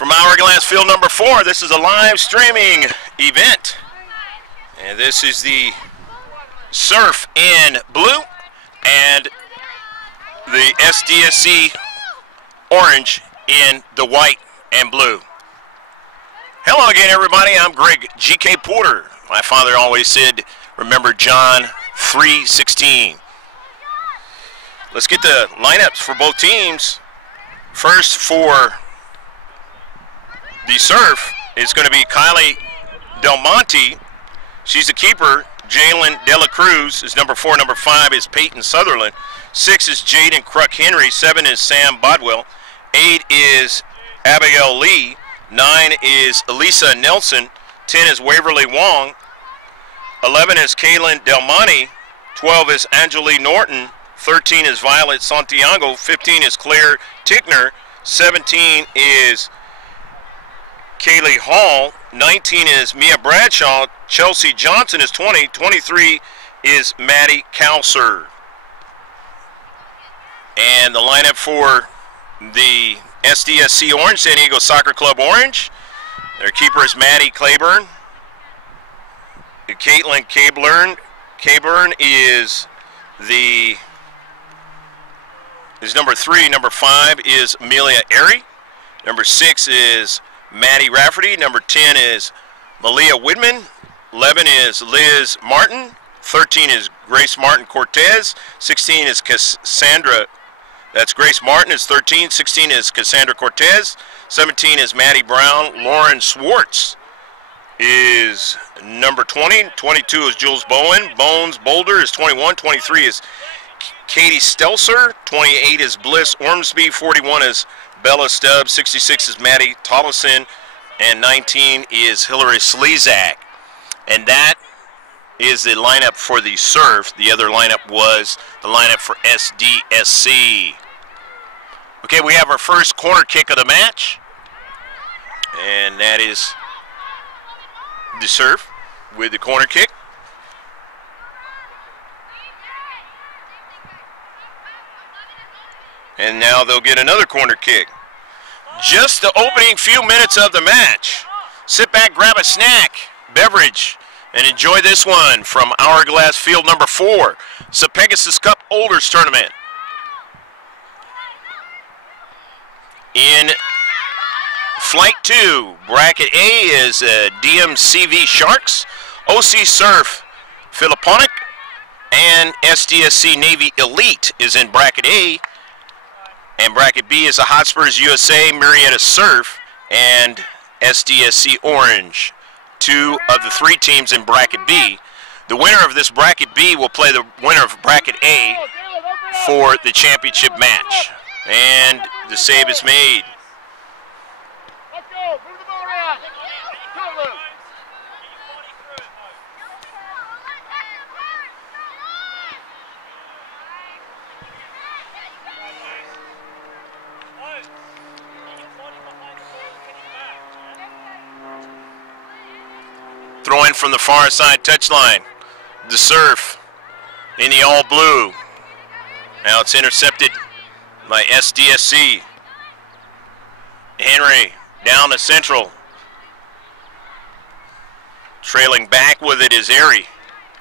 From Hourglass Field number 4, this is a live streaming event. And this is the surf in blue and the Sdsc orange in the white and blue. Hello again, everybody. I'm Greg G.K. Porter. My father always said, remember John 3:16. Let's get the lineups for both teams. First, for the surf, it's going to be Kylie Del Monte. She's the keeper. Jalen Dela Cruz is number 4. Number 5 is Peyton Sutherland. 6 is Jaden Kruk Henry. 7 is Sam Bodwell. 8 is Abigail Lee. 9 is Elisa Nelson. 10 is Waverly Wong. 11 is Kaylin Del Monte. 12 is Angelique Norton. 13 is Violet Santiago. 15 is Claire Tickner. 17 is Kaylee Hall. 19 is Mia Bradshaw. Chelsea Johnson is 20. 23 is Maddie Kalser. And the lineup for the SDSC Orange, San Diego Soccer Club Orange. Their keeper is Maddie Claiborne. Caitlin Caburn is number 3. Number 5 is Amelia Airy. Number 6 is Maddie Rafferty. Number 10 is Malia Widman. 11 is Liz Martin. 13 is Grace Martin Cortez. 16 is Cassandra. That's Grace Martin is 13. 16 is Cassandra Cortez. 17 is Maddie Brown. Lauren Swartz is number 20. 22 is Jules Bowen. Bones Boulder is 21. 23 is Katie Stelzer. 28 is Bliss Ormsby. 41 is Bella Stubbs. 66 is Maddie Tollison. And 19 is Hillary Slezak. And that is the lineup for the surf. The other lineup was the lineup for SDSC. Okay, we have our first corner kick of the match. And that is the surf with the corner kick. And now they'll get another corner kick. Just the opening few minutes of the match. Sit back, grab a snack, beverage, and enjoy this one from Hourglass Field number 4. It's the Pegasus Cup Olders Tournament. In Flight 2, Bracket A is DMCV Sharks, OC Surf Philipponic, and SDSC Navy Elite is in Bracket A. And Bracket B is the Hotspurs USA, Murrieta Surf, and SDSC Orange. 2 of the 3 teams in Bracket B. The winner of this Bracket B will play the winner of Bracket A for the championship match. And the save is made. Throw in from the far side touchline. The surf in the all blue. Now it's intercepted by SDSC. Henry down the central. Trailing back with it is Airy.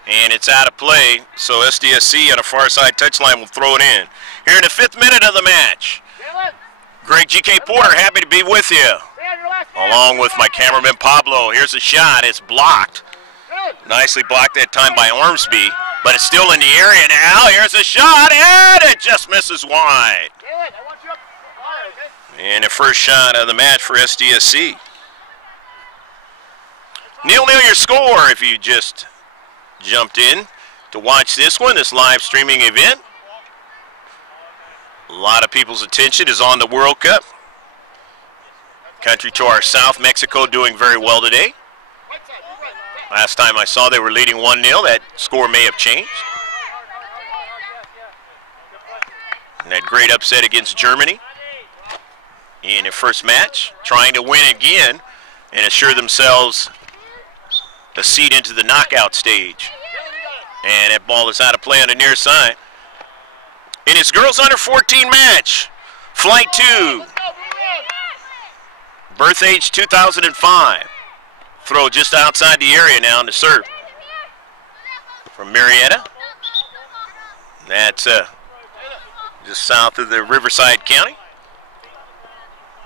And it's out of play. So SDSC on a far side touchline will throw it in. Here in the 5th minute of the match. Greg G.K. Porter, happy to be with you. Along with my cameraman Pablo. Here's a shot. It's blocked. Nicely blocked that time by Ormsby. But it's still in the area now. Here's a shot. And it just misses wide. And the first shot of the match for SDSC. 0-0 your score if you just jumped in to watch this one, this live streaming event. A lot of people's attention is on the World Cup. Country to our south, Mexico, doing very well today. Last time I saw they were leading 1-0. That score may have changed. And that great upset against Germany in the first match, trying to win again and assure themselves a seat into the knockout stage. And that ball is out of play on the near side. In his girls under 14 match, Flight 2. Birth age 2005. Throw just outside the area now to serve. From Murrieta. That's just south of the Riverside County.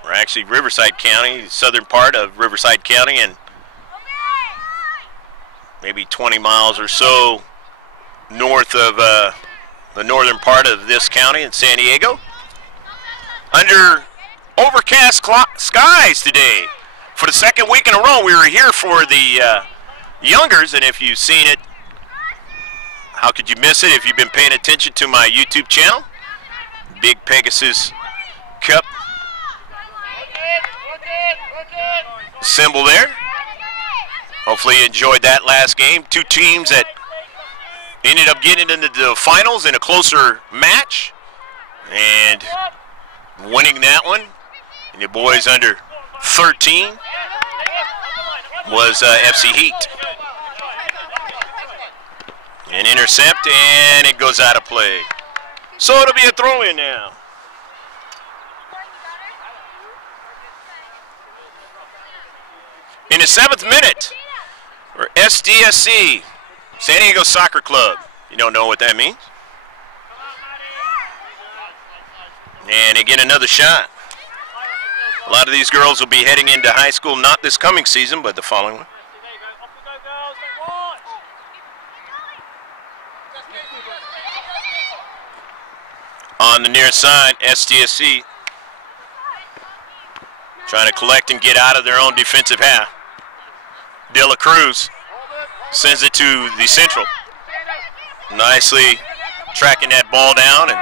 Or actually Riverside County, southern part of Riverside County, and maybe 20 miles or so north of the northern part of this county in San Diego. Under overcast skies today. For the second week in a row, we were here for the Youngers, and if you've seen it, how could you miss it if you've been paying attention to my YouTube channel? Big Pegasus Cup symbol there. Hopefully you enjoyed that last game. Two teams that ended up getting into the finals in a closer match and winning that one. And the boys under 13 was FC Heat. An intercept, and it goes out of play. So it'll be a throw-in now. In the 7th minute, for Sdsc, San Diego Soccer Club. You don't know what that means? And again, another shot. A lot of these girls will be heading into high school, not this coming season, but the following one. On the near side, Sdsc trying to collect and get out of their own defensive half. De La Cruz sends it to the central. Nicely tracking that ball down, and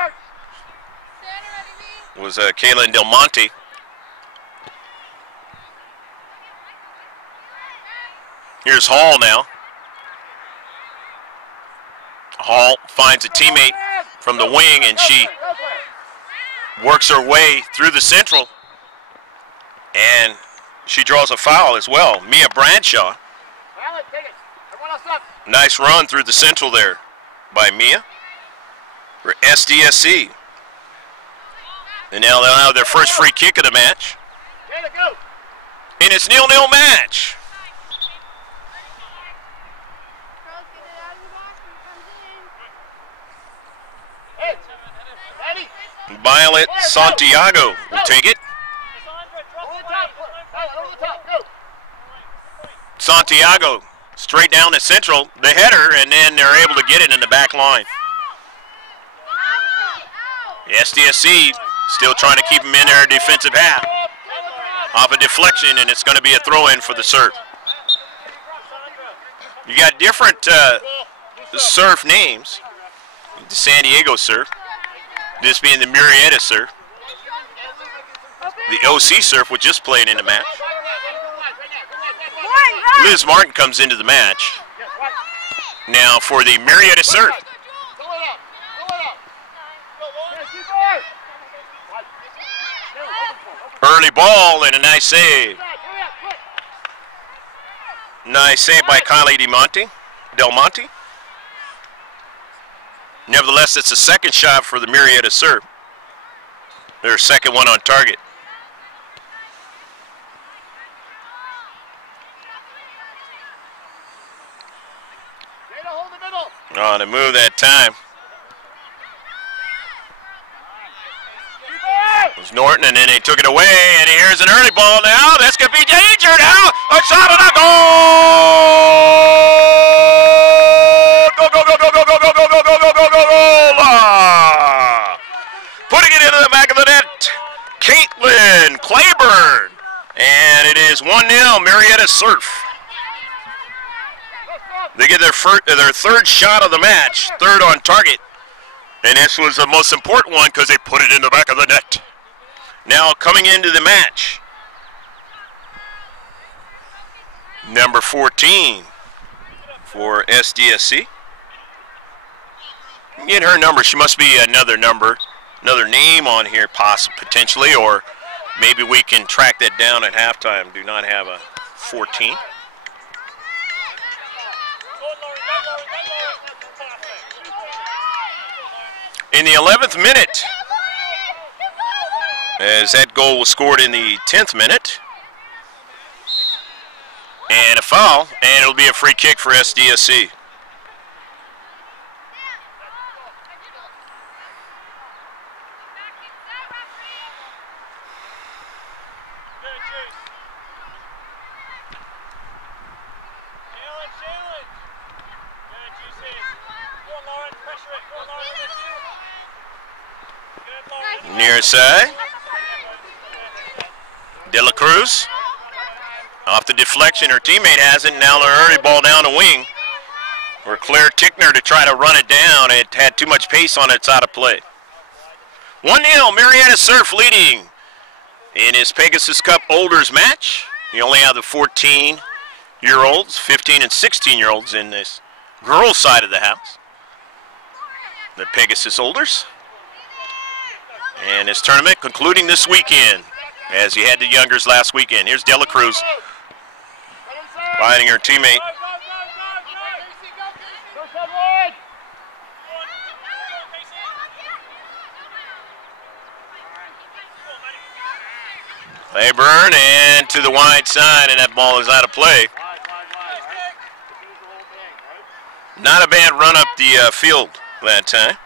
was Kaylin Del Monte. Here's Hall now. Hall finds a teammate from the wing, and she works her way through the central, and she draws a foul as well. Mia Bradshaw. Nice run through the central there by Mia for Sdsc. And now they'll have their first free kick of the match. And it's 0-0 match. Violet Santiago will take it. Santiago straight down the central, the header, and then they're able to get it in the back line. The Sdsc still trying to keep them in their defensive half. Off a deflection, and it's going to be a throw-in for the Surf. You got different Surf names. The San Diego Surf. This being the Murrieta Surf. The OC Surf, which just played in the match. Liz Martin comes into the match. Now for the Murrieta Surf. Early ball and a nice save. Nice save by Kylie Del Monte. Nevertheless, it's the second shot for the Murrieta Surf. Their second one on target. On the move that time. It was Norton, and then they took it away, and here's an early ball now. That's going to be danger now. A shot and a goal! Go, go, go, go, go, go, go, go, go, go, go, go, go, go! Putting it into the back of the net, Caitlin Claiborne. And it is 1-0, Murrieta Surf. They get their third shot of the match, third on target. And this was the most important one because they put it in the back of the net. Now coming into the match, number 14 for Sdsc. Get her number. She must be another number, another name on here, potentially, or maybe we can track that down at halftime. Do not have a 14. In the 11th minute, as that goal was scored in the 10th minute, And a foul, and it'll be a free kick for SDSC. Near side. De La Cruz. Off the deflection, her teammate has it. Now an early ball down the wing. For Claire Tickner to try to run it down. It had too much pace on it. It's out of play. 1-0, Murrieta Surf leading in his Pegasus Cup Olders match. You only have the 14-year-olds, 15 and 16-year-olds in this girls' side of the house. The Pegasus Olders. And this tournament concluding this weekend, as he had the youngers last weekend. Here's De La Cruz finding her teammate. Claiborne and to the wide side, and that ball is out of play. Not a bad run up the field that time.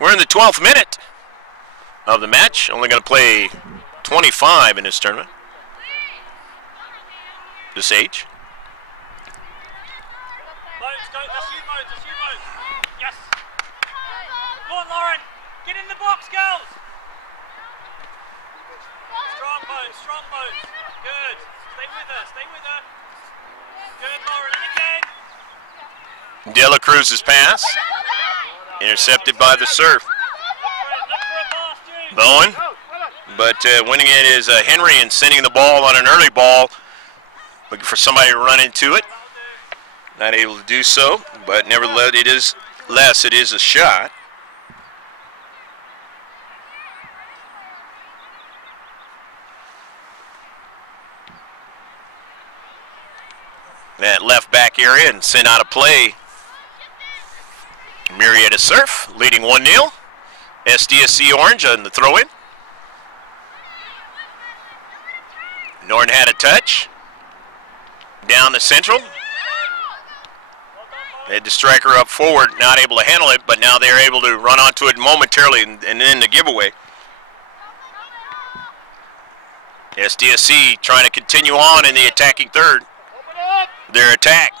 We're in the 12th minute of the match. Only going to play 25 in this tournament. This age. Yes. Go on, Lauren. Get in the box, girls. Strong bones. Good. Stay with her. Good, Lauren. And again. De La Cruz's pass. Intercepted by the Surf. Bowen. But winning it is Henry and sending the ball on an early ball. Looking for somebody to run into it. Not able to do so, but nevertheless it is a shot. That left back area and sent out of play. Murrieta Surf leading 1-0. SDSC Orange on the throw-in. Norton had a touch. Down the central. They had to strike her up forward, not able to handle it, but now they're able to run onto it momentarily and then the giveaway. SDSC trying to continue on in the attacking third. Their attack.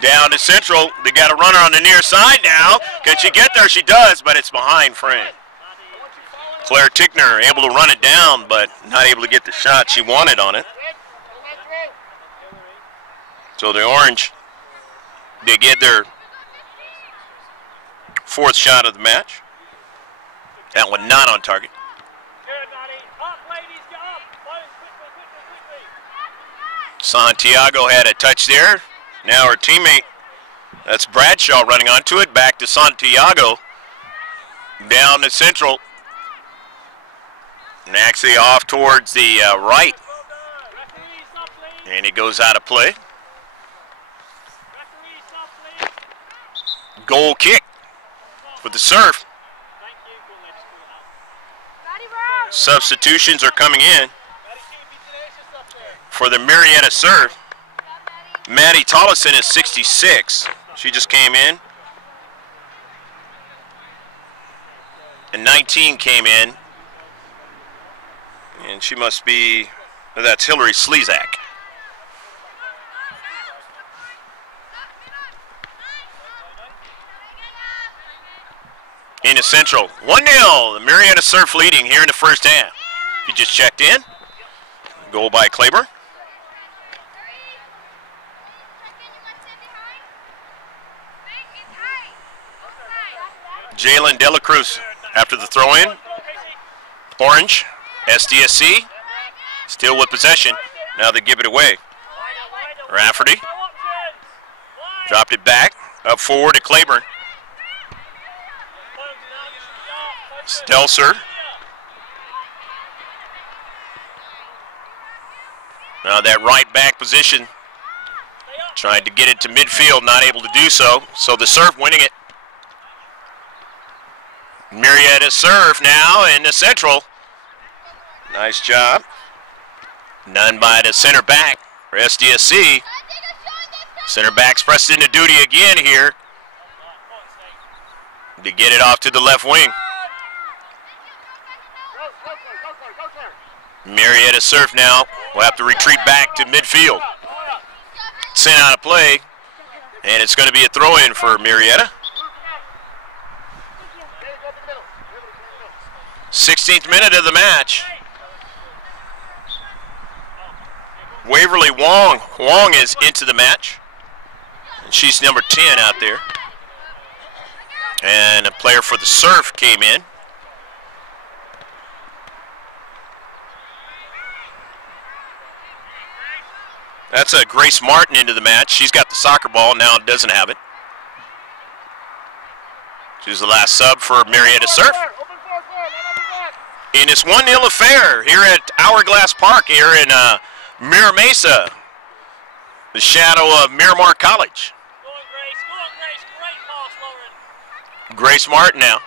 Down to central. They got a runner on the near side now. Can she get there? She does, but it's behind frame. Claire Tickner able to run it down, but not able to get the shot she wanted on it. So the Orange, they get their fourth shot of the match. That one not on target. Santiago had a touch there. Now her teammate, that's Bradshaw, running onto it. Back to Santiago. Down to central. And actually off towards the right. And it goes out of play. Goal kick for the Surf. Substitutions are coming in for the Murrieta Surf. Maddie Tollison is 66. She just came in. And 19 came in. And she must be, that's Hillary Slezak. In the central. 1-0. The Murrieta Surf leading here in the first half. If you just checked in. Goal by Claiborne. Jalen De La Cruz after the throw-in. Orange, SDSC, still with possession. Now they give it away. Rafferty dropped it back, up forward to Claiborne. Stelzer. Now that right back position, trying to get it to midfield, not able to do so. So the Surf winning it. Murrieta Surf now in the central. Nice job. None by the center back. for SDSC. Center backs pressed into duty again here to get it off to the left wing. Murrieta serve now. We'll have to retreat back to midfield. Sent out of play, and it's going to be a throw-in for Murrieta. 16th minute of the match. Waverly Wong. Wong is into the match. And she's number 10 out there. And a player for the Surf came in. That's a Grace Martin into the match. She's got the soccer ball, now doesn't have it. She's the last sub for Murrieta Surf. In this 1-0 affair here at Hourglass Park here in Mira Mesa, the shadow of Miramar College. Go on, Grace. Go on, Grace. Great pass, Lauren. Grace Martin now.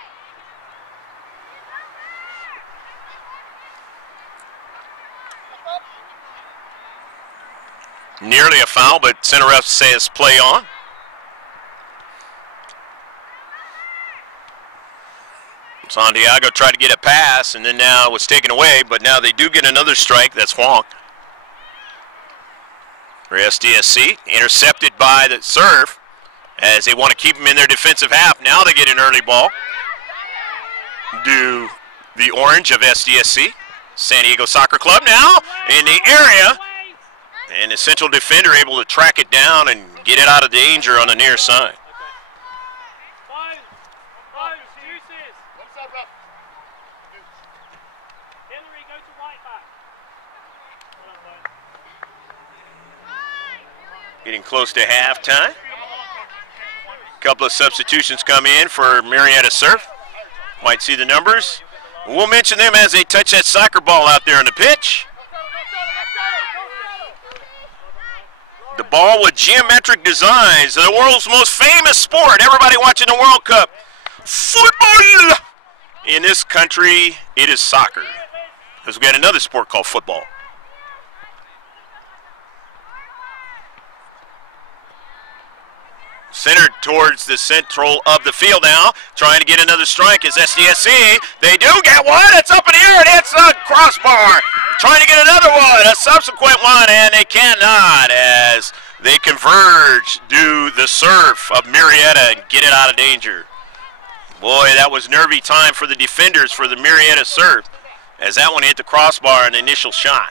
Nearly a foul, but center ref says play on. Santiago tried to get a pass, and then now it was taken away, but now they do get another strike. That's Wong. For SDSC, intercepted by the Surf, as they want to keep them in their defensive half. Now they get an early ball. Do the Orange of SDSC. San Diego Soccer Club now in the area. And the central defender able to track it down and get it out of danger on the near side. Getting close to halftime. A couple of substitutions come in for Murrieta Surf. Might see the numbers. We'll mention them as they touch that soccer ball out there on the pitch. The ball with geometric designs, the world's most famous sport. Everybody watching the World Cup. Football! In this country, it is soccer. Because we got another sport called football. Centered towards the central of the field now. Trying to get another strike is SDSC. They do get one. It's up in the air. It hits the crossbar. Trying to get another one. A subsequent one. And they cannot as they converge. Do the Surf of Murrieta and get it out of danger. Boy, that was nervy time for the defenders for the Murrieta Surf. As that one hit the crossbar in the initial shot.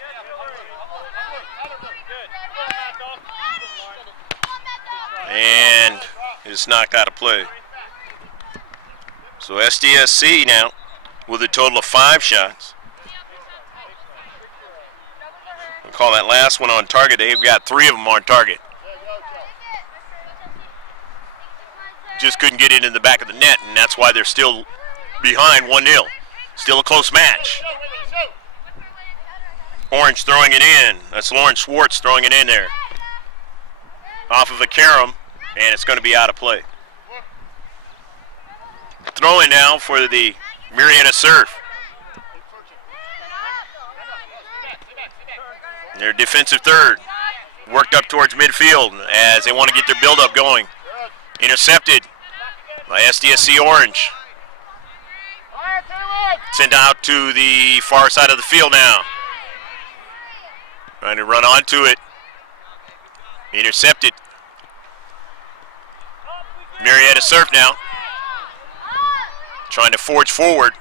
And it's knocked out of play. So SDSC now with a total of 5 shots. We'll call that last one on target. They've got 3 of them on target. Just couldn't get it in the back of the net, and that's why they're still behind 1-0. Still a close match. Orange throwing it in. That's Lauren Schwartz throwing it in there. Off of a carom, and it's going to be out of play. Throw in now for the Murrieta Surf. Their defensive third worked up towards midfield as they want to get their build-up going. Intercepted by SDSC Orange. Sent out to the far side of the field now. Trying to run onto it. Intercepted. Murrieta Surf now. Trying to forge forward.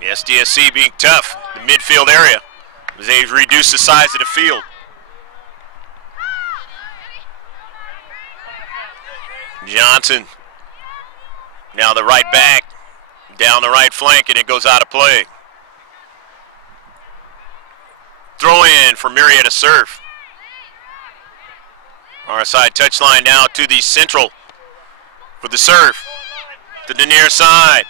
The SDSC being tough in the midfield area as they've reduced the size of the field. Johnson. Now the right back. Down the right flank, and it goes out of play. Throw in for Murrieta Surf. Our side touchline now to the central for the Surf. To the near side.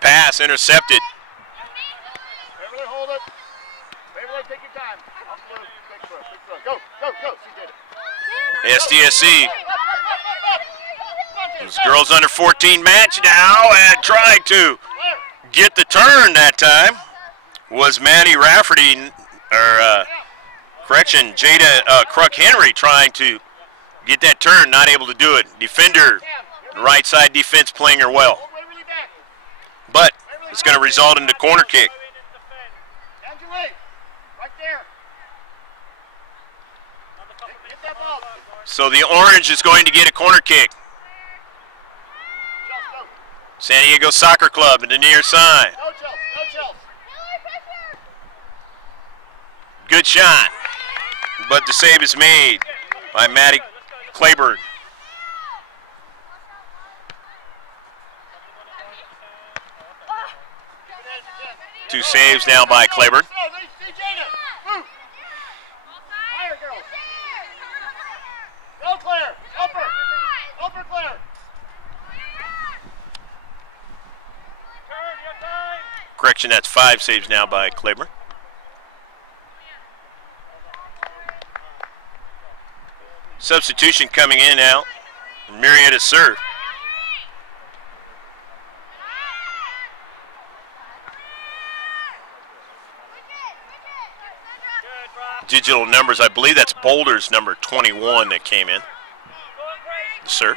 Pass intercepted. Waverly, hold it. Waverly, take your time. Go, go, go. SDSC. This girls under 14 match now and trying to get the turn that time. was Maddie Rafferty, or correction, Jada Kruk Henry trying to get that turn, not able to do it. Defender, right side defense playing her well. But it's going to result in the corner kick. So the orange is going to get a corner kick. San Diego Soccer Club in the near side. Good shot, but the save is made by Maddie Claiborne. Two saves now by Claiborne. Go, Claire! Help her! Help her, Claire! Correction, that's 5 saves now by Claiborne. Substitution coming in now. Murrieta serve. Digital numbers, I believe that's Boulder's number 21 that came in. Sir.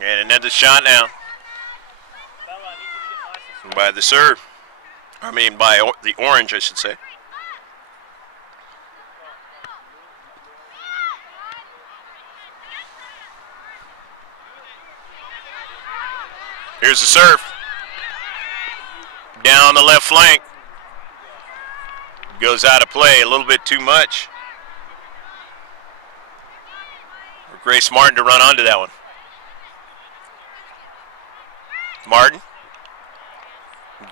And another shot now by the serve. I mean by the orange, I should say. Here's the serve. Down the left flank. Goes out of play a little bit too much. Grace Martin to run onto that one. Martin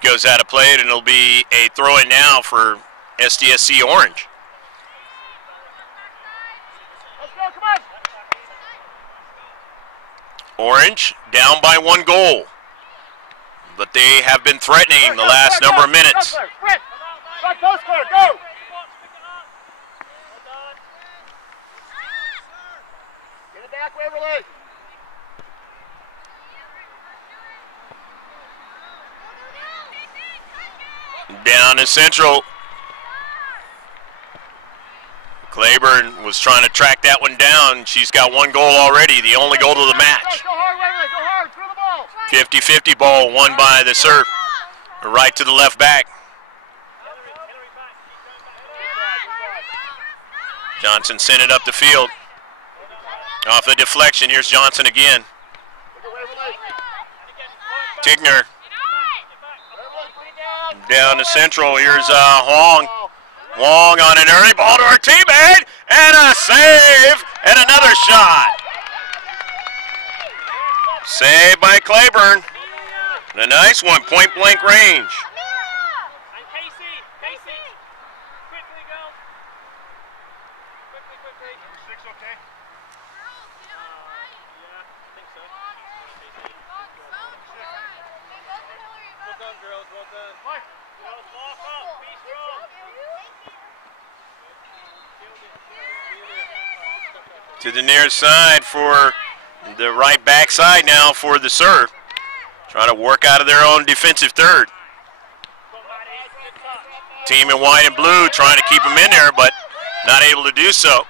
goes out of play, and it'll be a throw-in now for SDSC Orange. Let's go, come on. Orange down by 1 goal. But they have been threatening the last number of minutes. Back post, Claire, go! Get it back, Waverly. Down to Central. Claiborne was trying to track that one down. She's got 1 goal already, the only goal of the match. Go hard, Waverly, go hard, through the ball. 50-50 ball won by the serve. Right to the left back. Johnson sent it up the field. Off the deflection, here's Johnson again. Tigner. Down to Central, here's Huang. Huang on an early ball to her teammate, and a save, and another shot. Saved by Claiborne. And a nice one, point blank range. To the near side for the right back side now for the serve. Trying to work out of their own defensive third. Team in white and blue trying to keep them in there, but not able to do so,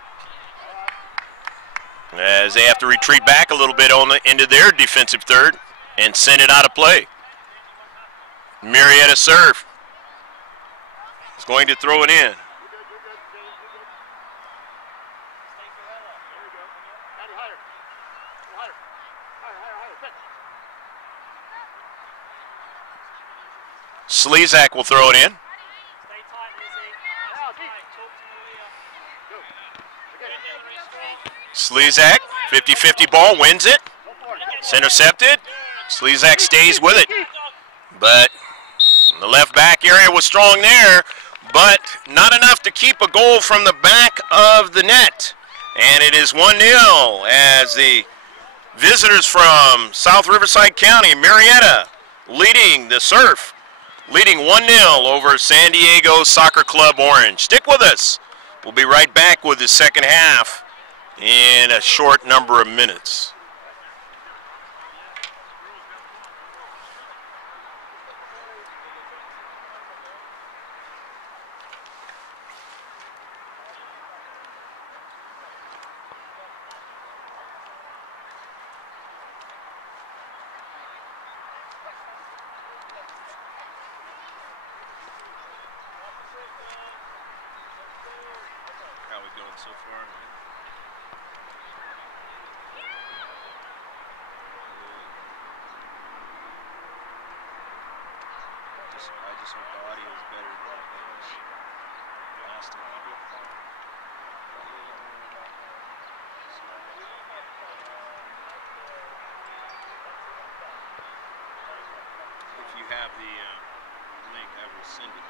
as they have to retreat back a little bit into their defensive third and send it out of play. Murrieta serve. Is going to throw it in. Slezak will throw it in. Slezak, 50-50 ball, wins it. It's intercepted. Slezak stays with it. But the left back area was strong there, but not enough to keep a goal from the back of the net. And it is 1-0 as the visitors from South Riverside County, Murrieta, leading the Surf, leading 1-0 over San Diego Soccer Club Orange. Stick with us. We'll be right back with the second half in a short number of minutes. How are we going so far? I just hope the audio is better than it was last time. If you have the link, I will send it.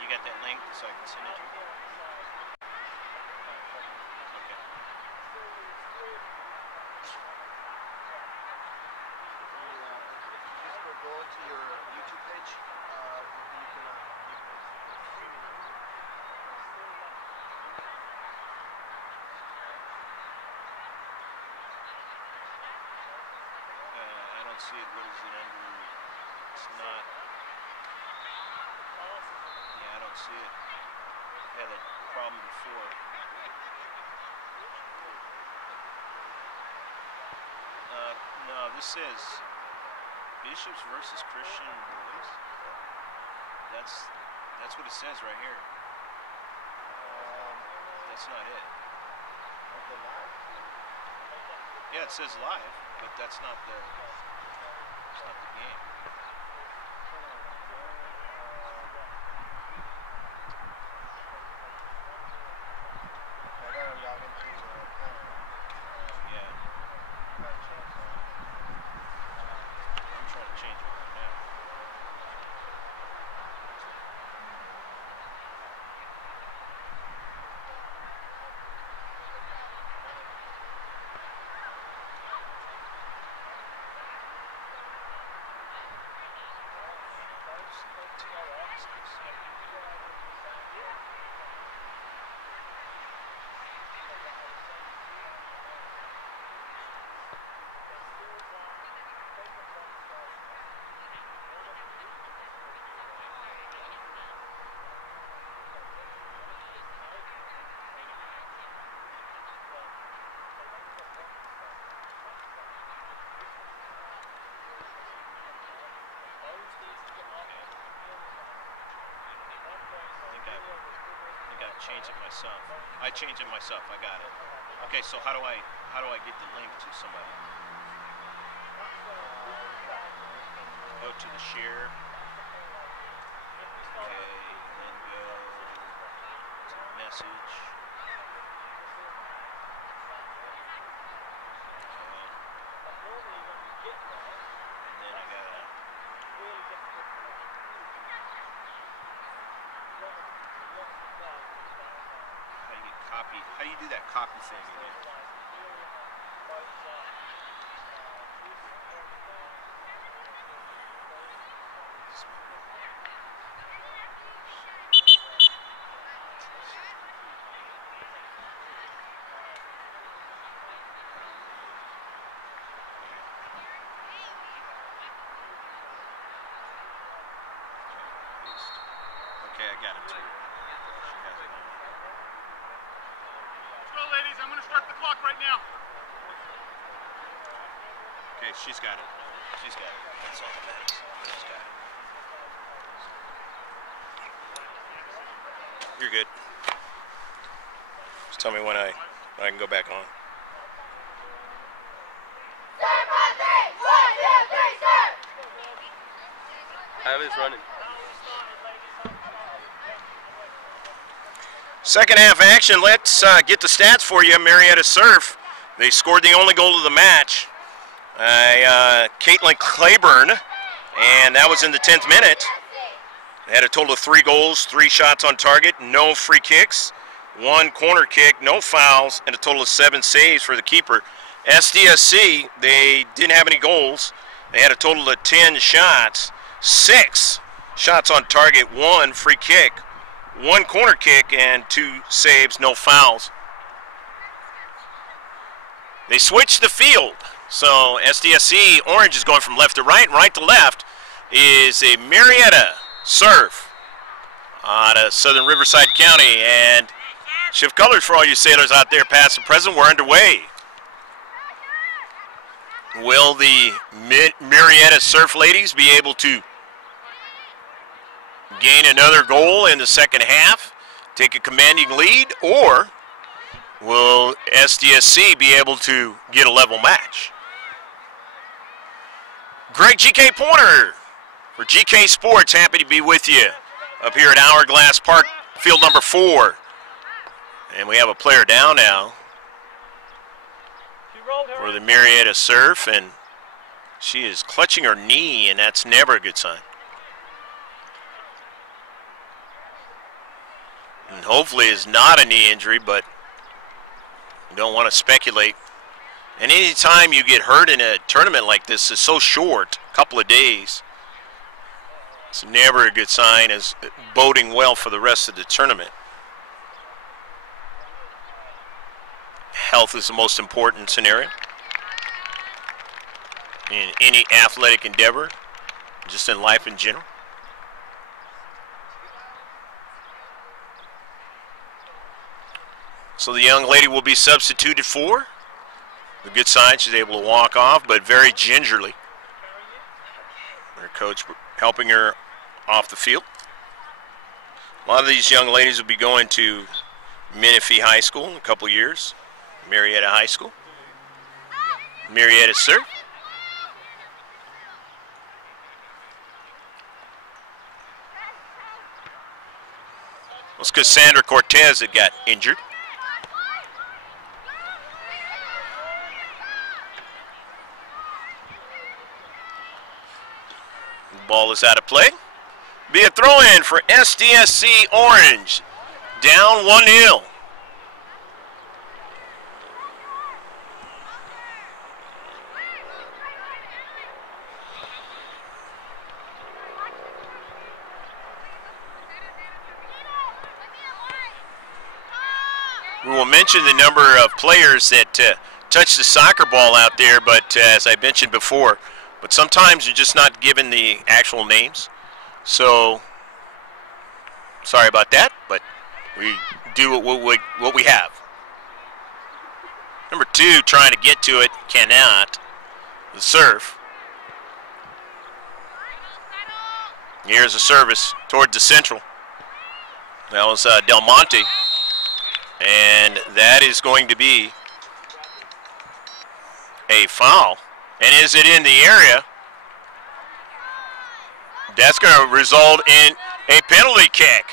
You got that link so I can send it to you? Okay. Just go to your YouTube page. You can I don't see it. What is it under? It's not. Yeah, I don't see it. I had that problem before. No, this says Bishops versus Christian Boys. That's what it says right here. That's not it. Yeah, it says live, but that's not the game. Yeah. I'm trying to change it right now. Change it myself. I changed it myself. I got it. Okay, so how do I get the link to somebody? Go to the share. Okay, then go to message. And then I gotta. copy. How do you do that copy thing again? Okay, I got it too. She has it on. Let's go, ladies. I'm going to start the clock right now. Okay, she's got it. She's got it. That's all that matters. She's got it. You're good. Just tell me when I can go back on. Time is running. Second half action. Let's get the stats for you. Murrieta Surf. They scored the only goal of the match. Caitlin Claiborne, and that was in the 10th minute. They had a total of 3 goals, 3 shots on target, no free kicks, 1 corner kick, no fouls, and a total of 7 saves for the keeper. Sdsc, they didn't have any goals. They had a total of 10 shots, 6 shots on target, 1 free kick, 1 corner kick, and 2 saves, no fouls. They switched the field. So Sdsc Orange is going from left to right, and right to left is a Murrieta Surf out of Southern Riverside County. And shift colors for all you sailors out there, past and present. We're underway. Will the Murrieta Surf ladies be able to gain another goal in the second half, take a commanding lead, or will Sdsc be able to get a level match? Greg GK Pointer for GK Sports, happy to be with you up here at Hourglass Park, field number 4. And we have a player down now for the Murrieta Surf, and she is clutching her knee, and that's never a good sign. And hopefully it's not a knee injury, but you don't want to speculate. And any time you get hurt in a tournament like this, it's so short, a couple of days, it's never a good sign, as boding well for the rest of the tournament. Health is the most important scenario in any athletic endeavor, just in life in general. So the young lady will be substituted for. A good sign, she's able to walk off, but very gingerly. Her coach helping her off the field. A lot of these young ladies will be going to Menifee High School in a couple years. Murrieta High School. Murrieta Surf. Well, it's Cassandra Cortez that got injured. Ball is out of play. Be a throw-in for Sdsc Orange. Down 1-0. We will mention the number of players that touch the soccer ball out there, but as I mentioned before, but sometimes you're just not given the actual names. So, sorry about that, but we do what we have. Number 2 trying to get to it, cannot. The Surf. Here's a service toward the central. That was Del Monte. And that is going to be a foul. And is it in the area? That's going to result in a penalty kick.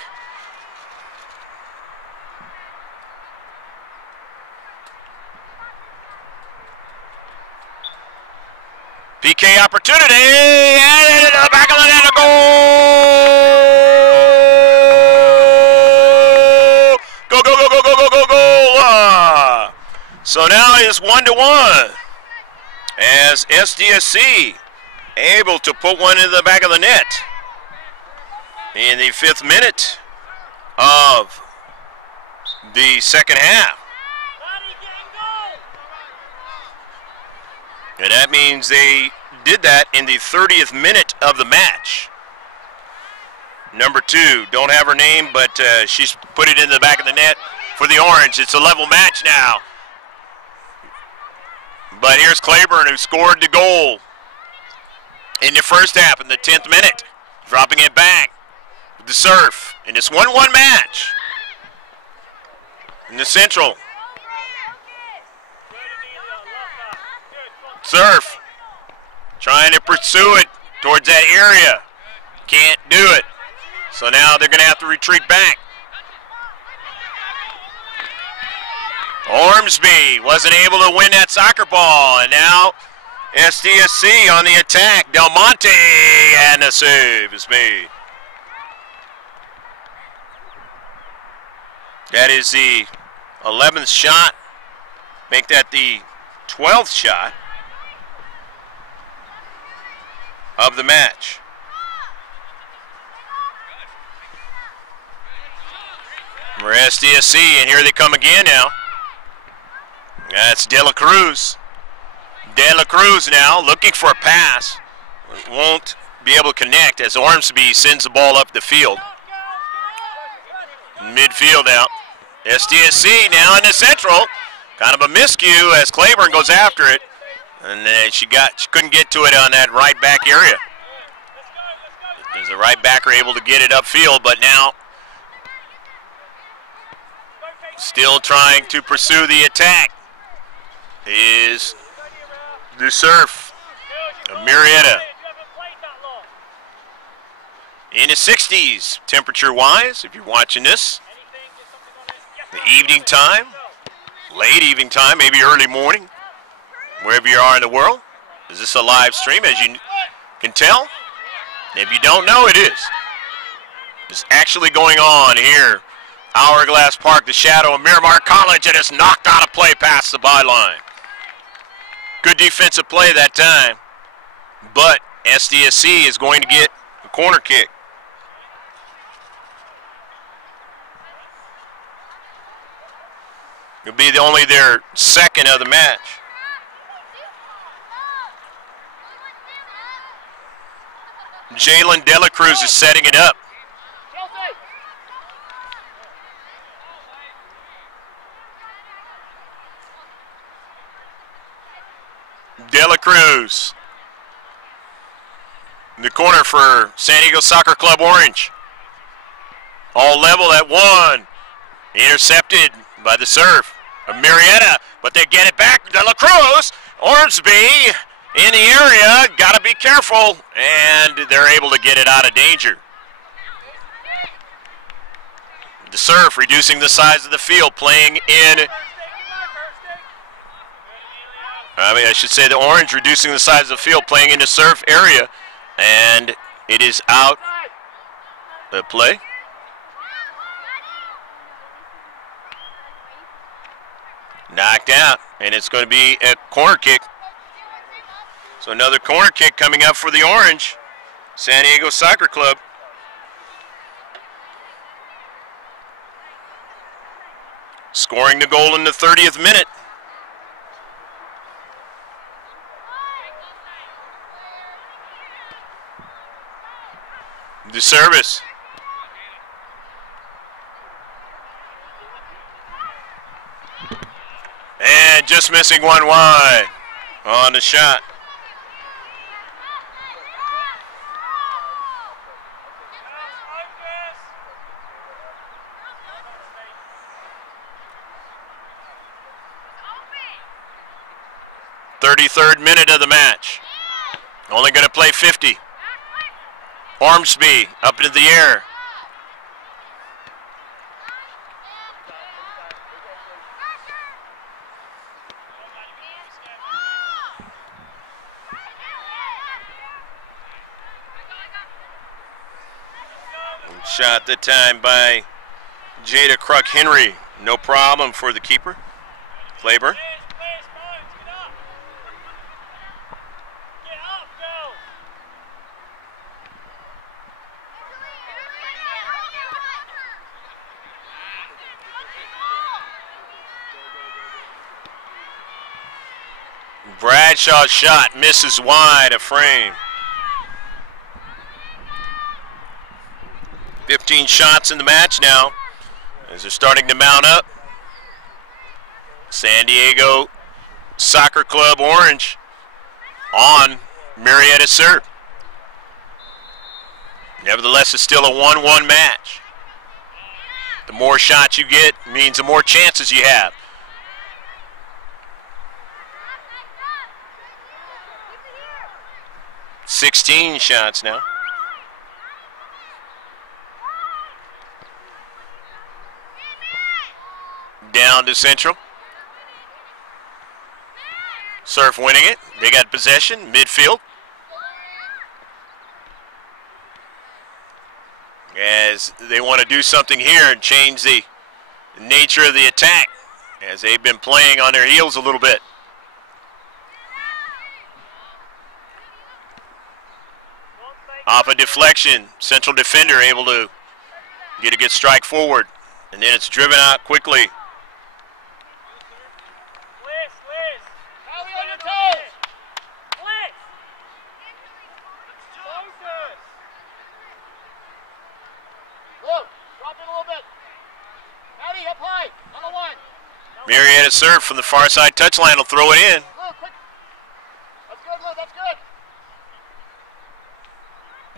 PK opportunity, and into the back of the net, a goal! Go, go, go, go, go, go, go, go! So now it's 1-1 as SDSC able to put one into the back of the net in the 5th minute of the second half. And that means they did that in the 30th minute of the match. Number 2, don't have her name, but she's put it in the back of the net for the Orange. It's a level match now. But here's Claiborne, who scored the goal in the first half in the 10th minute, dropping it back with the Surf in this 1-1 match in the Central. Surf trying to pursue it towards that area. Can't do it. So now they're going to have to retreat back. Ormsby wasn't able to win that soccer ball, and now SDSC on the attack. Del Monte, and the save is made. That is the 11th shot. Make that the 12th shot of the match. For SDSC, and here they come again now. That's De La Cruz. De La Cruz now looking for a pass. Won't be able to connect as Ormsby sends the ball up the field. Midfield now. SDSC now in the Central. Kind of a miscue as Claiborne goes after it. And she couldn't get to it on that right back area. As the right backer able to get it upfield, but now still trying to pursue the attack is the Surf of Murrieta. In the 60s, temperature-wise, if you're watching this, the evening time, late evening time, maybe early morning, wherever you are in the world. Is this a live stream, as you can tell? If you don't know, it is. It's actually going on here. Hourglass Park, the shadow of Miramar College, and it's knocked out of play past the byline. Good defensive play that time, but SDSC is going to get a corner kick. It'll be only their second of the match. Jalen De La Cruz is setting it up. De La Cruz. In the corner for San Diego Soccer Club Orange. All level at 1. Intercepted by the Surf of Murrieta, but they get it back. De La Cruz, Ormsby in the area, got to be careful, and they're able to get it out of danger. The Surf reducing the size of the field, playing in, I should say the Orange reducing the size of the field, playing in the Surf area, and it is out of play. Knocked out, and it's going to be a corner kick. So another corner kick coming up for the Orange, San Diego Soccer Club. Scoring the goal in the 30th minute. The service. And just missing one wide on the shot. Third minute of the match. Only going to play 50. Ormsby up into the air. Shot that time by Jada Kruk Henry. No problem for the keeper, Claiborne. Bradshaw's shot misses wide of frame. 15 shots in the match now as they're starting to mount up. San Diego Soccer Club Orange on Murrieta serve. Nevertheless, it's still a 1-1 match. The more shots you get means the more chances you have. $16 shots now. Down to Central. Surf winning it. They got possession, midfield. As they want to do something here and change the nature of the attack, as they've been playing on their heels a little bit. Off a deflection, Central defender able to get a good strike forward, and then it's driven out quickly. Murrieta serve from the far side touchline will throw it in. That's good, Lou, that's good.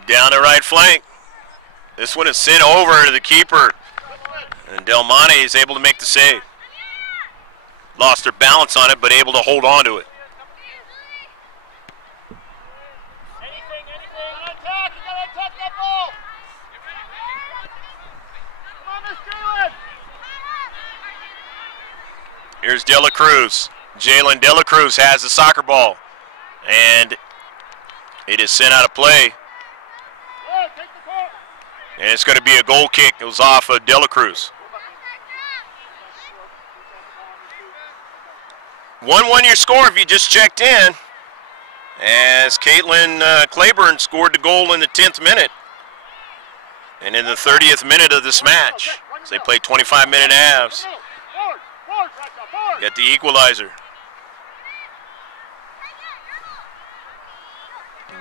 Down the right flank. This one is sent over to the keeper. And Del Monte is able to make the save. Lost their balance on it, but able to hold on to it. Here's De La Cruz. Jalen De La Cruz has the soccer ball. And it is sent out of play. And it's going to be a goal kick. It was off of De La Cruz. 1-1 your score if you just checked in. As Caitlin Claiborne scored the goal in the 10th minute. And in the 30th minute of this match. So they played 25-minute halves. Got the equalizer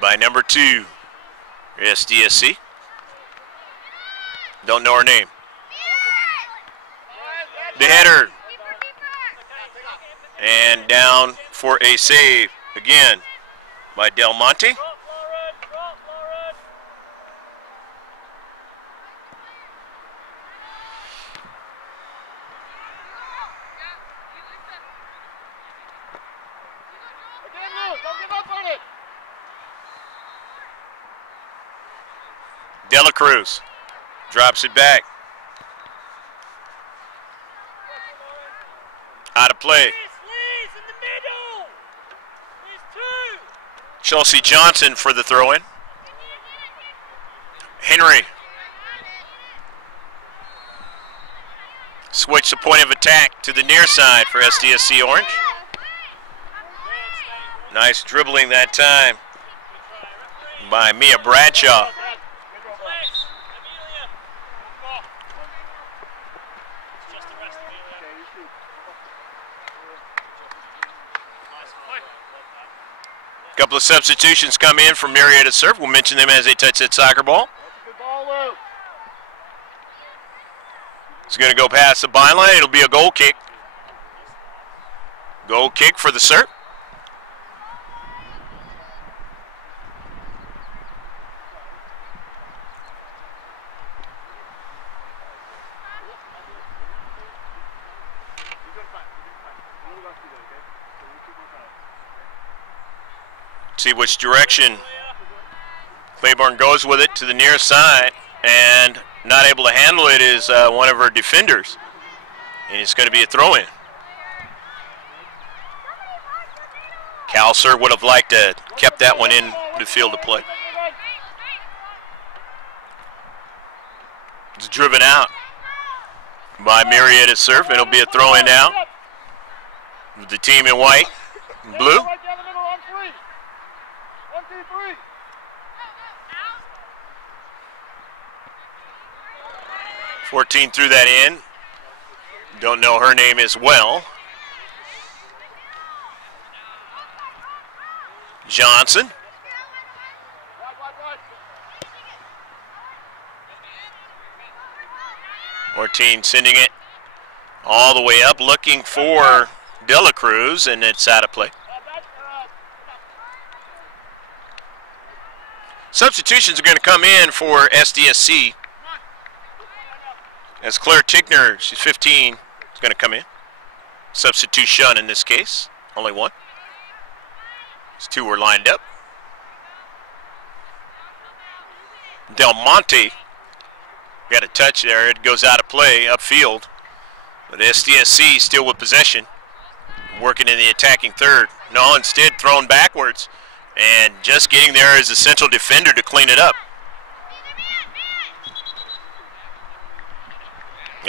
by number 2, Sdsc. Don't know her name. The header. And down for a save again by Del Monte. De La Cruz drops it back. Out of play. Chelsea Johnson for the throw-in. Henry. Switch the point of attack to the near side for SDSC Orange. Nice dribbling that time by Mia Bradshaw. Couple of substitutions come in from Murrieta serve. We'll mention them as they touch that soccer ball. It's going to go past the byline. It'll be a goal kick. Goal kick for the serve. See which direction Claiborne goes with it to the near side, and not able to handle it is one of her defenders, and it's going to be a throw-in. Calser would have liked to kept that one in the field of play. It's driven out. by Murrieta serve. It'll be a throw in now. With the team in white and blue. Right down the middle on 3. 1, 2, 3. .14 threw that in. Don't know her name as well. Johnson. Wide, wide, wide. 14 sending it all the way up, looking for De La Cruz, and it's out of play. Substitutions are going to come in for SDSC. As Claire Tickner, she's 15, is going to come in. Substitution in this case, only one. These two were lined up. Del Monte got a touch there. It goes out of play upfield. But SDSC still with possession, working in the attacking third. No, instead thrown backwards and just getting there as a central defender to clean it up.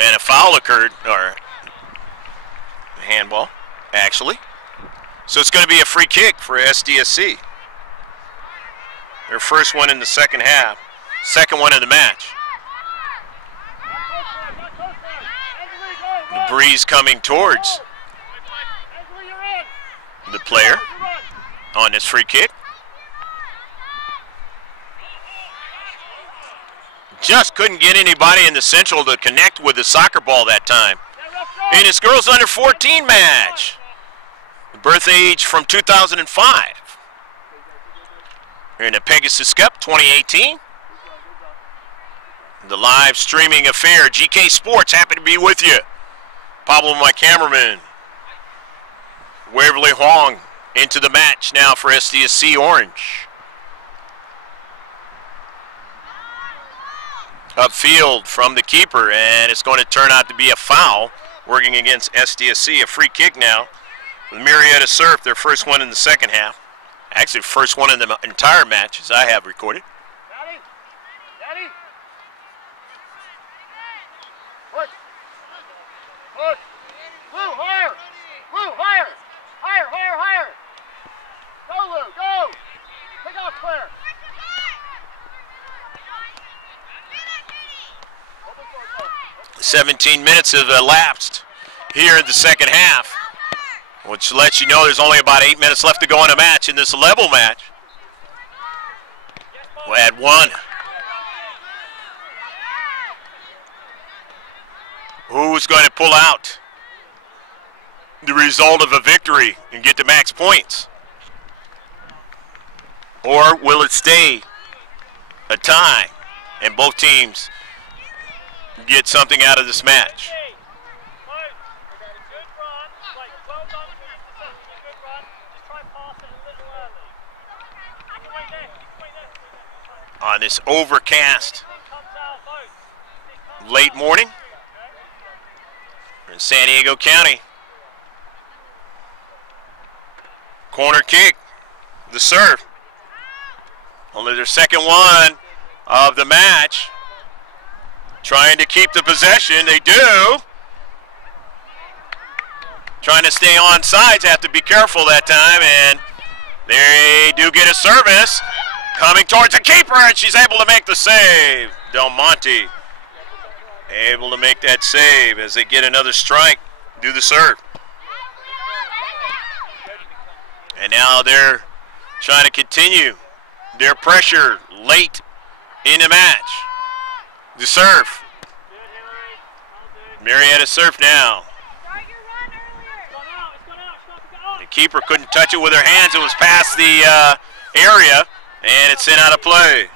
And a foul occurred, or a handball, actually. So it's going to be a free kick for SDSC. Their first one in the second half, second one of the match. The breeze coming towards the player on this free kick. Just couldn't get anybody in the central to connect with the soccer ball that time. In this girls under 14 match, the birth age from 2005. Here in the Pegasus Cup 2018. The live streaming affair, GK Sports, happy to be with you. Pablo, my cameraman. Waverly Huang into the match now for SDSC Orange. Upfield from the keeper, and it's going to turn out to be a foul working against SDSC. A free kick now. With Murrieta serve, their first one in the second half. Actually, first one in the entire match, as I have recorded. Daddy! Daddy! Push! Push! Lou, higher! Lou, higher! Higher, higher, higher! Go, Lou, go! Take off, Claire! 17 minutes have elapsed here in the second half, which lets you know there's only about 8 minutes left to go in a match in this level match. We'll add one. Who's going to pull out the result of a victory and get the max points? Or will it stay a tie and both teams get something out of this match? On this overcast late morning in San Diego County. Corner kick, the serve. Only their second one of the match. Trying to keep the possession, they do. Trying to stay on sides, have to be careful that time, and they do get a service. Coming towards the keeper, and she's able to make the save. Del Monte able to make that save as they get another strike, do the serve. And now they're trying to continue their pressure late in the match. The serve. Murrieta serve now. The keeper couldn't touch it with her hands. It was past the area, and it's sent out of play.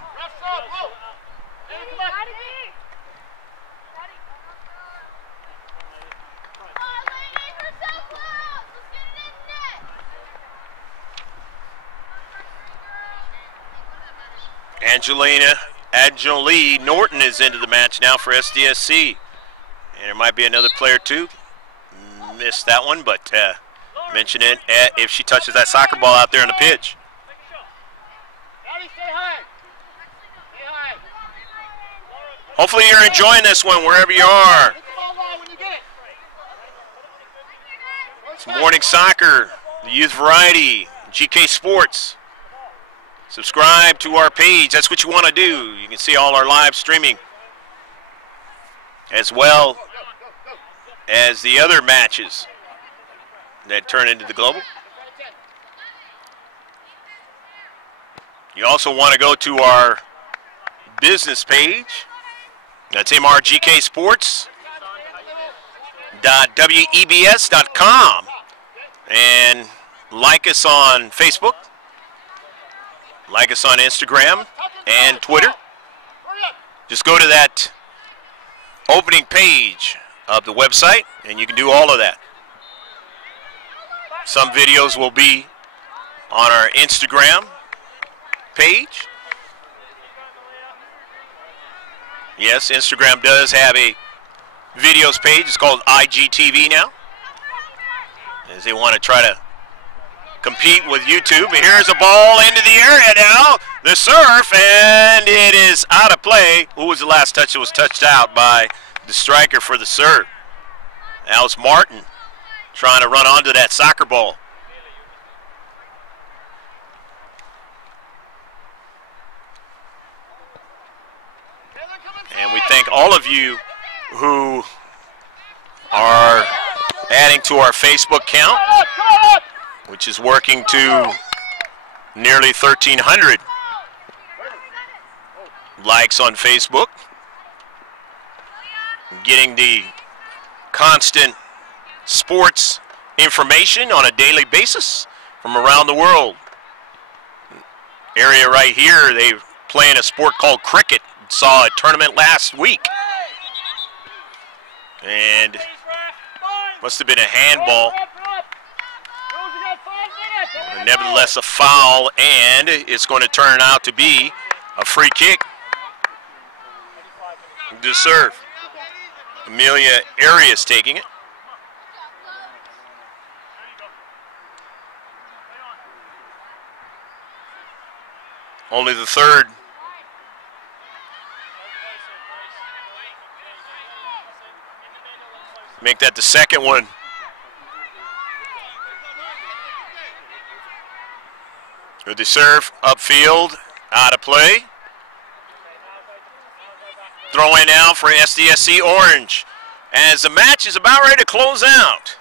Angelie Norton is into the match now for SDSC. And there might be another player too. Missed that one, but mention it if she touches that soccer ball out there on the pitch. Hopefully you're enjoying this one wherever you are. It's morning soccer, the youth variety, GK Sports. Subscribe to our page. That's what you want to do. You can see all our live streaming, as well as the other matches that turn into the Global. You also want to go to our business page. That's mrgksports.webs.com, and like us on Facebook, like us on Instagram and Twitter. Just go to that opening page of the website and you can do all of that. Some videos will be on our Instagram page. Yes, Instagram does have a videos page. It's called IGTV now, as they want to try to compete with YouTube. But here's a ball into the area now. The serve, and it is out of play. Who was the last touch? It was touched out by the striker for the serve. That was Martin trying to run onto that soccer ball. And we thank all of you who are adding to our Facebook count, which is working to nearly 1,300 likes on Facebook. Getting the constant sports information on a daily basis from around the world. Area right here, they're playing a sport called cricket. Saw a tournament last week, and must have been a handball. Nevertheless, a foul, and it's going to turn out to be a free kick to serve. Amelia Arias taking it. Only the third. Make that the second one. With the serve, upfield, out of play. Throw in now for SDSC Orange, as the match is about ready to close out.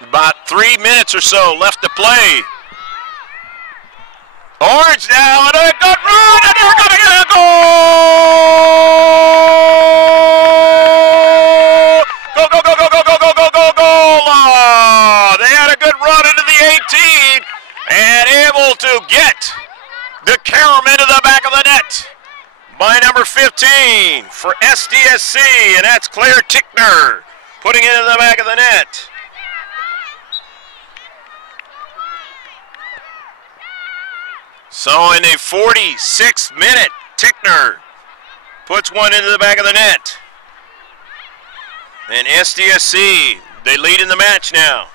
About 3 minutes or so left to play. Orange now, and a good run, and they're going to get a goal! Go, go, go, go, go, go, go, go, go, goal! They had a good run into the 18, and able to get the carom into the back of the net by number 15 for SDSC, and that's Claire Tickner putting it into the back of the net. So in the 46th minute, Tickner puts one into the back of the net. And SDSC, they lead in the match now.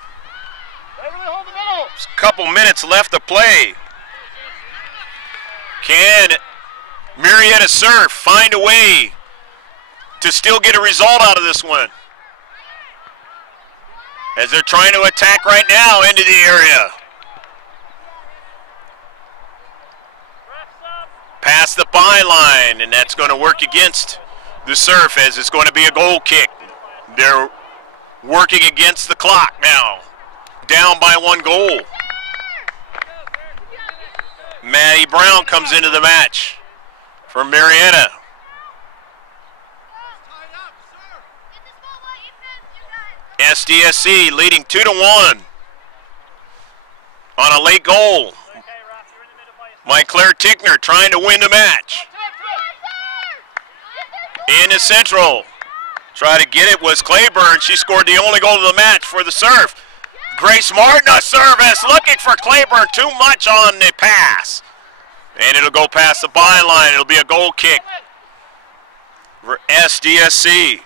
There's a couple minutes left to play. Can Murrieta Surf find a way to still get a result out of this one? As they're trying to attack right now into the area. Past the byline, and that's going to work against the Surf, as it's going to be a goal kick. They're working against the clock now, down by 1 goal. Maddie Brown comes into the match for Murrieta. SDSC leading 2-1 on a late goal. Mike Claire Tickner trying to win the match. In the central. Try to get it was Claiborne. She scored the only goal of the match for the Surf. Grace Martin, a service, looking for Claiborne. Too much on the pass. And it'll go past the byline. It'll be a goal kick for SDSC.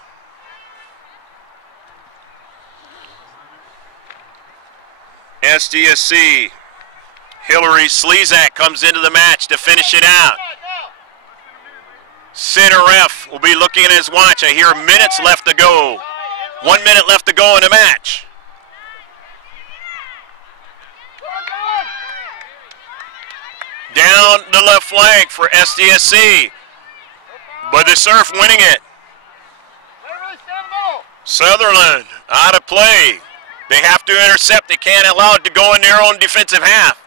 SDSC. Hillary Slezak comes into the match to finish it out. Center ref will be looking at his watch. I hear minutes left to go. 1 minute left to go in the match. Down the left flank for SDSC. But the Surf winning it. Sutherland out of play. They have to intercept. They can't allow it to go in their own defensive half.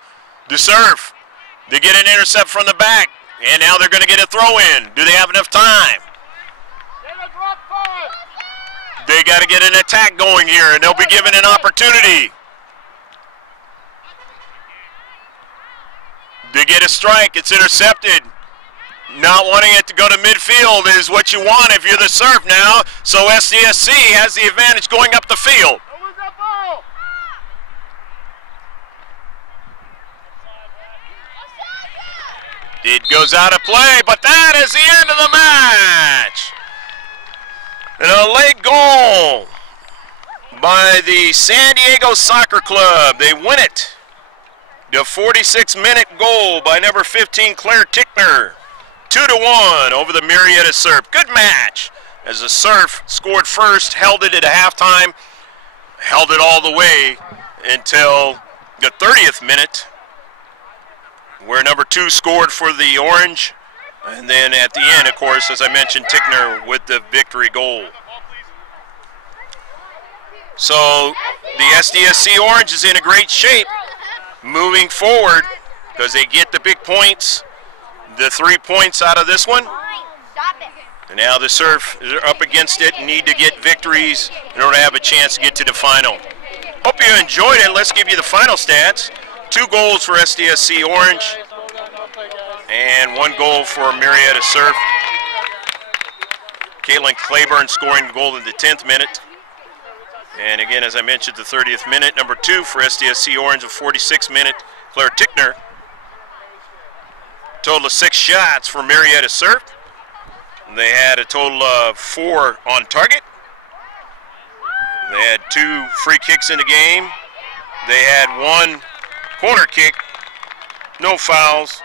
The Surf, they get an intercept from the back, and now they're going to get a throw in. Do they have enough time? They got to get an attack going here, and they'll be given an opportunity. They get a strike. It's intercepted. Not wanting it to go to midfield is what you want if you're the Surf now. So SDSC has the advantage going up the field. It goes out of play, but that is the end of the match. And a late goal by the San Diego Soccer Club. They win it. The 46-minute goal by number 15, Claire Tickner. 2-1 over the Murrieta Surf. Good match as the Surf scored first, held it at halftime, held it all the way until the 30th minute, where number 2 scored for the Orange. And then at the end, of course, as I mentioned, Tickner with the victory goal. So the SDSC Orange is in a great shape moving forward because they get the big points, the 3 points out of this one. And now the Surf are up against it and need to get victories in order to have a chance to get to the final. Hope you enjoyed it. Let's give you the final stats. 2 goals for SDSC Orange and 1 goal for Murrieta Surf. Caitlin Claiborne scoring the goal in the 10th minute. And again, as I mentioned, the 30th minute, number 2 for SDSC Orange, a 46th minute, Claire Tickner. Total of 6 shots for Murrieta Surf. They had a total of 4 on target. They had 2 free kicks in the game. They had 1 corner kick, no fouls,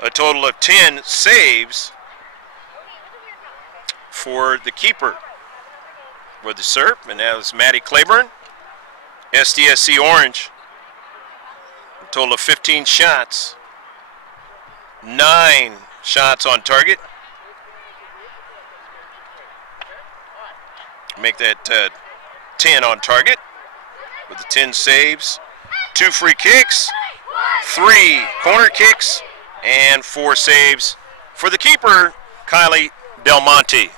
a total of 10 saves for the keeper for the Surf, and that was Maddie Claiborne. SDSC Orange, a total of 15 shots, 9 shots on target. Make that 10 on target with the 10 saves, 2 free kicks, 3 corner kicks, and 4 saves for the keeper, Kylie Del Monte.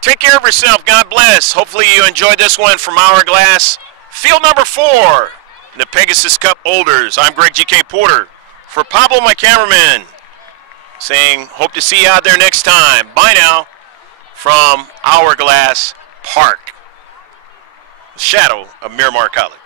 Take care of yourself. God bless. Hopefully you enjoyed this one from Hourglass. Field number 4, the Pegasus Cup holders. I'm Greg G.K. Porter. For Pablo, my cameraman, saying hope to see you out there next time. Bye now from Hourglass Park, the shadow of Miramar College.